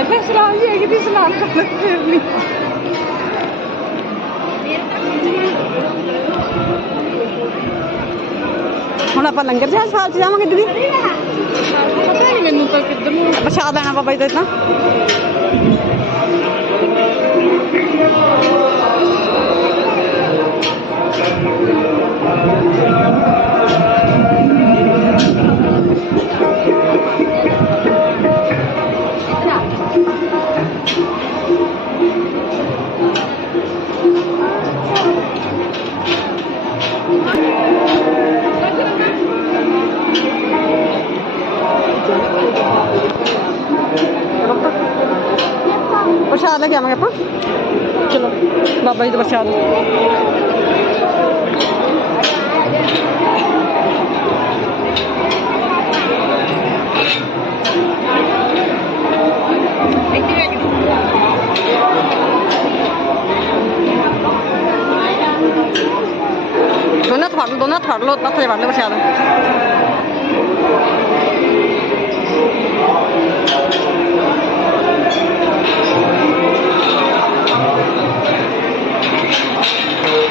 ਪਹਿਲਾਂ ਸਲਾਮ ਜੀ ਹੈਗੀ ਤੀ ਹੁਣ ਆਪਾਂ ਲੰਗਰ ਜਹਾਜ਼ ਸਾਲ ਚ ਜਾਵਾਂਗੇ ਦੀਦੀ? ਪਤਾ ਨਹੀਂ ਮੈਨੂੰ ਤਾਂ ਕਿੱਧਰ ਨੂੰ। ਪ੍ਰਸ਼ਾਦ ਲੈਣਾ ਬਾਬਾ ਜੀ ਦਾ ਤਾਂ ਪ੍ਰਸ਼ਾਦ ਲੈ ਕੇ ਆਵਾਂਗੇ ਆਪਾਂ ਚਲੋ ਬਾਬਾ ਜੀ ਦਾ ਪ੍ਰਸ਼ਾਦ ਦੋਨਾਂ ਹੱਥ ਫੜ ਲਓ ਦੋਨਾਂ ਹੱਥ ਫੜ ਲਓ ਹੱਥ 'ਚ ਫੜ ਲਓ ਪ੍ਰਸ਼ਾਦ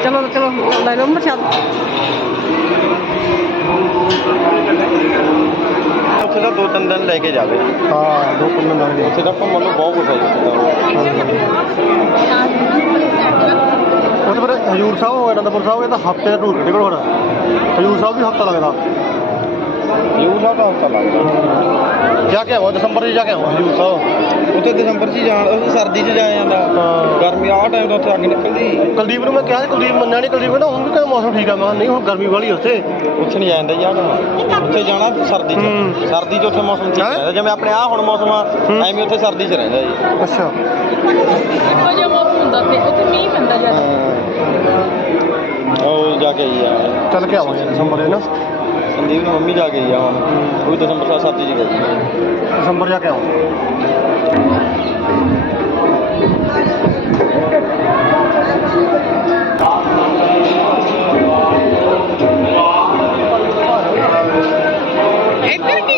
ਚਲੋ ਚਲੋ ਲੈ ਲਓ ਪ੍ਰਸ਼ਾਦ ਉੱਥੇ ਤਾਂ ਦੋ ਤਿੰਨ ਦਿਨ ਲੈ ਕੇ ਜਾਵੇ। ਹਾਂ ਦੋ ਕੁੰਨ ਲੱਗਦੇ ਉੱਥੇ ਤਾਂ ਘੁੰਮਣ ਨੂੰ ਬਹੁਤ ਕੁਝ ਹੈ ਜੀ ਉੱਥੇ ਪਰ ਹਜੂਰ ਸਾਹਿਬ ਹੋ ਅਨੰਦਪੁਰ ਸਾਹਿਬ ਇਹ ਤਾਂ ਹਫ਼ਤੇ ਦਾ ਟੂਰ ਨਿਕਲ ਹੋਣਾ? ਹਜੂਰ ਸਾਹਿਬ ਵੀ ਹਫਤਾ ਲੱਗਦਾ। ਯੂ ਸਾਹਿਬ ਦਾ ਹਫਤਾ ਲੱਗਦਾ। ਜਾ ਕੇ ਆਵਾਂ ਦਸੰਬਰ 'ਚ ਜਾ ਕੇ ਆਵਾਂ ਹਜੂਰ ਸਾਹਿਬ। ਉੱਥੇ ਦਸੰਬਰ 'ਚ ਹੀ ਜਾਣ ਉਹ ਸਰਦੀ 'ਚ ਜਾਇਆ ਜਾਂਦਾ। ਹਾਂ। ਗਰਮੀ ਆਹ ਟਾਈਮ ਤਾਂ ਉੱਥੇ ਅੱਗ ਨਿਕਲਦੀ। ਕੁਲਦੀਪ ਨੂੰ ਮੈਂ ਕਿਹਾ ਸੀ ਕੁਲਦੀਪ ਮੰਨਿਆ ਨਹੀਂ ਕੁਲਦੀਪ ਕਹਿੰਦਾ ਹੁਣ ਵੀ ਕਹਿੰਦਾ ਮੌਸਮ ਠੀਕ ਆ। ਮੈਂ ਕਿਹਾ ਨਹੀਂ ਹੁਣ ਗਰਮੀ ਵਾਲੀ ਉੱਥੇ। ਉੱਥੇ ਨਹੀਂ ਜਾਂਦਾ ਯਾਰ ਉੱਥੇ ਜਾਣਾ ਸਰਦੀ 'ਚ। ਹੂੰ। ਸਰਦੀ 'ਚ ਉੱਥੇ ਮੌਸਮ ਠੀਕ ਹੈਂ? ਰਹਿੰਦਾ। ਜਿਵੇਂ ਆਪਣੇ ਆਹ ਹੁਣ ਮੌਸਮ ਆ ਹੂੰ। ਐਵੇਂ ਉੱਥੇ ਸਰਦੀ 'ਚ ਰਹਿੰਦਾ ਜੀ। ਅੱਛਾ। ਇੱਕੋ ਜਿਹਾ ਮੌਸਮ ਹੁੰਦਾ ਤੇ ਉੱਥੇ ਮੀਂਹ ਪੈਂਦਾ ਜ਼ਿਆਦਾ। ਉਹ ਜਾ ਕੇ ਆਈ ਆ। ਚੱਲ ਕੇ ਆਵਾਂਗੇ ਦਸੰਬਰ ਦੇ ਨਾ। ਸੰਦੀਪ ਦੀ ਮੰਮੀ ਜਾ ਕੇ ਆਈ ਆ ਹੁਣ। ਉਹ ਵੀ ਦਸੰਬਰ ਦਾ ਸਰਦੀ 'ਚ ਗਈ। ਦਸੰਬਰ ਜਾ ਕੇ ਆਵਾਂ ਇੱਧਰ ਕੀ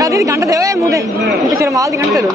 ਆਦੀ ਦੀ ਗੰਢ ਦੇ ਓਏ ਮੂੰਹ ਦੇ ਪਿੱਛੇ ਰਮਾਲ ਦੀ ਗੰਢ ਦੇ ਦੋ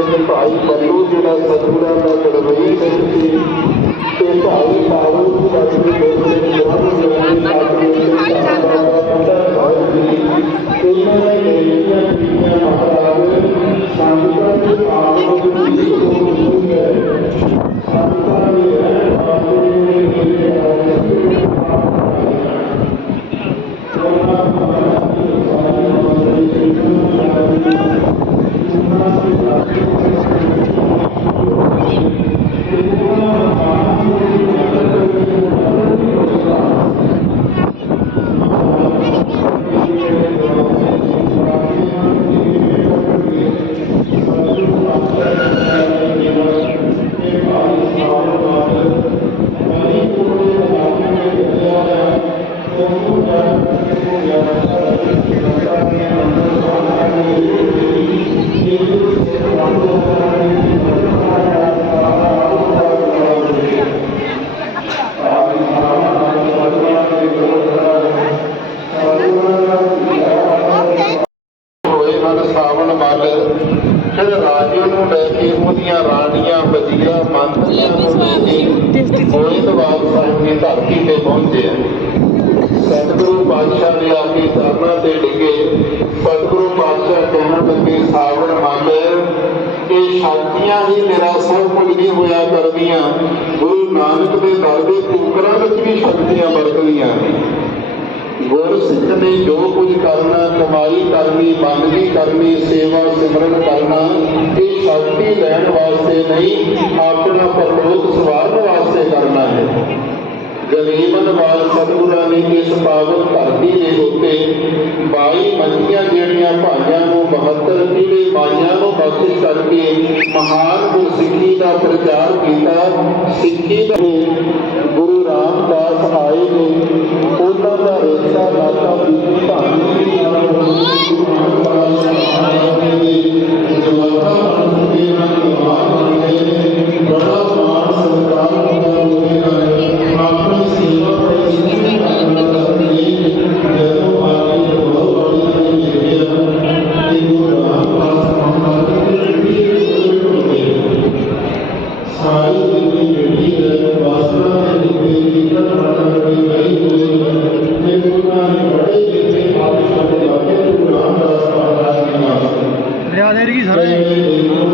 ਵਿੱਚ ਭਾਈ ਬੱਲੂ ਜਿਹੜਾ ਸਤਿਗੁਰਾਂ ਦਾ ਗੜਵਈ ਵਿੱਚ ਤੇ ਭਾਈ ਬਾਬੂ ਸਤਿਗੁਰੂ ਫਿਰ ਰਾਜੇ ਨੂੰ ਲੈ ਕੇ ਉਹਦੀਆਂ ਰਾਣੀਆਂ, ਵਜ਼ੀਰਾਂ, ਮੰਤਰੀਆਂ ਨੂੰ ਲੈ ਕੇ ਗੋਇੰਦਵਾਲ ਸਾਹਿਬ ਦੀ ਧਰਤੀ ਤੇ ਪਹੁੰਚੇ ਸਤਿਗੁਰੂ ਪਾਤਸ਼ਾਹ ਨੇ ਆ ਕੇ ਚਰਨਾਂ ਤੇ ਡਿੱਗੇ ਸਤਿਗੁਰੂ ਪਾਤਸ਼ਾਹ ਕਹਿਣ ਲੱਗੇ, ਸਾਵਣ ਮੰਗ ਇਹ ਸ਼ਕਤੀਆਂ ਹੀ ਮੇਰਾ ਸਭ ਕੁਝ ਨਹੀਂ ਹੋਇਆ ਕਰਦੀਆਂ। ਗੁਰੂ ਨਾਨਕ ਦੇ ਦਰ ਦੇ ਕੂਕਰਾਂ ਵਿੱਚ ਵੀ ਸ਼ਕਤੀਆਂ ਵਰਤਦੀਆਂ। ਨੇ ਗੁਰ ਸਿੱਖ ਨੇ ਜੋ ਕੁਝ ਕਰਨਾ, ਕਮਾਈ ਕਰਨੀ ਬੰਦਗੀ ਕਰਨੀ, ਸੇਵਾ ਸਿਮਰਨ ਕਰਨਾ, ਇਹ ਸ਼ਕਤੀ ਲੈਣ ਵਾਸਤੇ ਨਹੀਂ, ਆਪਣਾ ਪਰਲੋਕ ਸਵਾਰਨ ਵਾਸਤੇ ਕਰਨਾ ਹੈ। ਗਰੀਬਨ ਵਾਲ ਸਤਿਗੁਰਾਂ ਨੇ ਇਸ ਪਾਵਨ ਧਰਤੀ ਦੇ ਉੱਤੇ 22 ਮੰਝੀਆਂ ਜਿਹੜੀਆਂ ਭਾਈਆਂ ਨੂੰ 72 ਪੀੜੇ ਮਾਈਆਂ ਨੂੰ ਬਖਸ਼ਿਸ਼ ਕਰਕੇ ਮਹਾਨ ਗੁਰਸਿੱਖੀ ਦਾ ਪ੍ਰਚਾਰ ਕੀਤਾ, ਸਿੱਖੀ ਦਾ ਗੁਰੂ ਰਾਮਦਾਸ ਆਏ ਨੇ, ਉਹਨਾਂ ਦਾ ਦਰਿਆ ਦੇ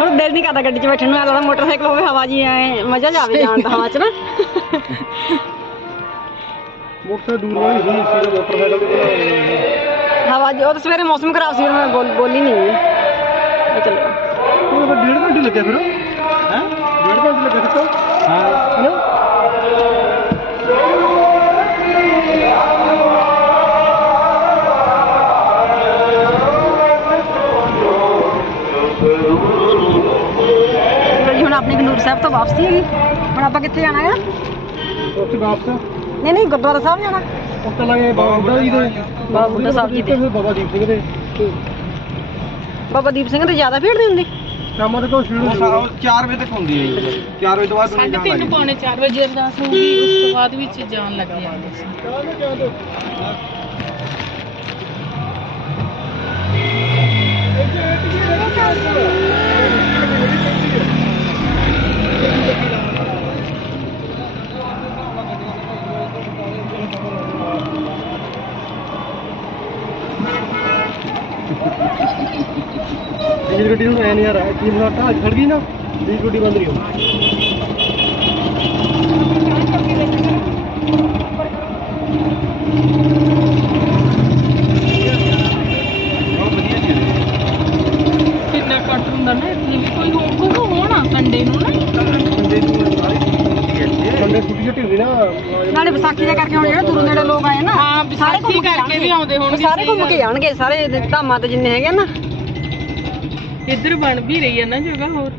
ਹੁਣ ਦਿਲ ਨਹੀਂ ਕਰਦਾ ਗੱਡੀ 'ਚ ਬੈਠਣ ਨੂੰ ਐਂ ਲੱਗਦਾ ਮੋਟਰਸਾਈਕਲ ਹੋਵੇ ਹਵਾ ਜੀ ਐ ਮਜ਼ਾ ਜਾਵੇ ਜਾਣ ਦਾ ਹਵਾ 'ਚ ਨਾ। ਮੋਟਰ ਦੂਰ ਵਾਲੀ ਸੀ ਸੀ ਮੋਟਰਸਾਈਕਲ ਤੇ ਹਵਾ ਜੀ ਉਹ ਤਾਂ ਸਵੇਰੇ ਮੌਸਮ ਖਰਾਬ ਸੀ ਫਿਰ ਮੈਂ ਬੋਲ ਬੋਲੀ ਨਹੀਂ ਇਹ ਚੱਲਿਆ ਉਹ ਫਿਰ ਡੇਢ ਘੰਟੇ ਲੱਗਿਆ ਫਿਰ। ਹੈ? ਡੇਢ ਘੰਟੇ ਲੱਗਿਆ ਫਿਰ ਹਾਂ ਹੈਨਾ ਵਾਪਸੀ ਹੈਗੀ ਹੁਣ ਆਪਾਂ ਕਿੱਥੇ ਜਾਣਾ ਹੈ ਉੱਥੇ ਵਾਪਸ। ਨਹੀਂ ਨਹੀਂ ਗੁਰਦੁਆਰਾ ਸਾਹਿਬ ਜਾਣਾ। ਉੱਥੇ ਲਾਗੇ ਬਾਬਾ ਬੁੱਢਾ ਜੀ ਦੇ ਬਾਬਾ ਬੁੱਢਾ ਸਾਹਿਬ ਜੀ ਦੇ। ਤੇ ਬਾਬਾ ਦੀਪ ਸਿੰਘ ਦੇ। ਬਾਬਾ ਦੀਪ ਸਿੰਘ ਤੇ ਜ਼ਿਆਦਾ ਭੀੜ ਨਹੀਂ ਹੁੰਦੀ? ਸ਼ਾਮਾਂ ਦੇ ਕੋਲ ਸ਼ੁਰੂ 4 ਵਜੇ ਤੱਕ ਹੁੰਦੀ ਹੈ ਜੀ। 4 ਵਜੇ ਤੋਂ ਬਾਅਦ ਸਾਢੇ ਤਿੰਨ ਪੌਣੇ 4 ਵਜੇ ਅਰਦਾਸ ਹੋਊਗੀ ਉਸ ਤੋਂ ਬਾਅਦ ਵਿੱਚ ਜਾਣ ਲੱਗ ਜਾਂਦੇ ਸੀ ਡੀਜ਼ਲ ਗੱਡੀ ਨੂੰ ਐ ਨਹੀਂ ਯਾਰ ਕੀ ਮਸਾਟਾ ਅੱਜ ਖੜ ਗਈ ਨਾ ਡੀਜ਼ਲ ਗੱਡੀ ਬੰਦ ਨਹੀਂ ਹੋ ਕਿੰਨਾ ਕੱਟ ਹੁੰਦਾ ਨਾ ਇੱਥੇ ਵੀ ਕੋਈ ਹੋ ਕੋਈ ਹੋਣਾ ਸੰਡੇ ਨੂੰ ਨਾ? ਸੰਡੇ ਨੂੰ ਸਾਰੀ ਸੰਡੇ ਛੁੱਟੀ ਛੁੱਟੀ ਹੁੰਦੀ ਨਾ ਨਾਲੇ ਵਿਸਾਖੀ ਦੇ ਕਰਕੇ ਹੁਣ ਜਿਹੜੇ ਦੂਰੋਂ ਨੇੜੇ ਲੋਕ ਆਏ ਨਾ ਹਾਂ ਵਿਸਾਖੀ ਕਰਕੇ ਵੀ ਆਉਂਦੇ ਹੋਣਗੇ ਸਾਰੇ ਘੁੰਮ ਕੇ ਜਾਣਗੇ ਸਾਰੇ ਧਾਮਾਂ ਤੇ ਜਿੰਨੇ ਹੈਗੇ ਨਾ। ਇੱਧਰ ਬਣ ਵੀ ਰਹੀ ਹੈ ਨਾ ਜਗ੍ਹਾ ਹੋਰ।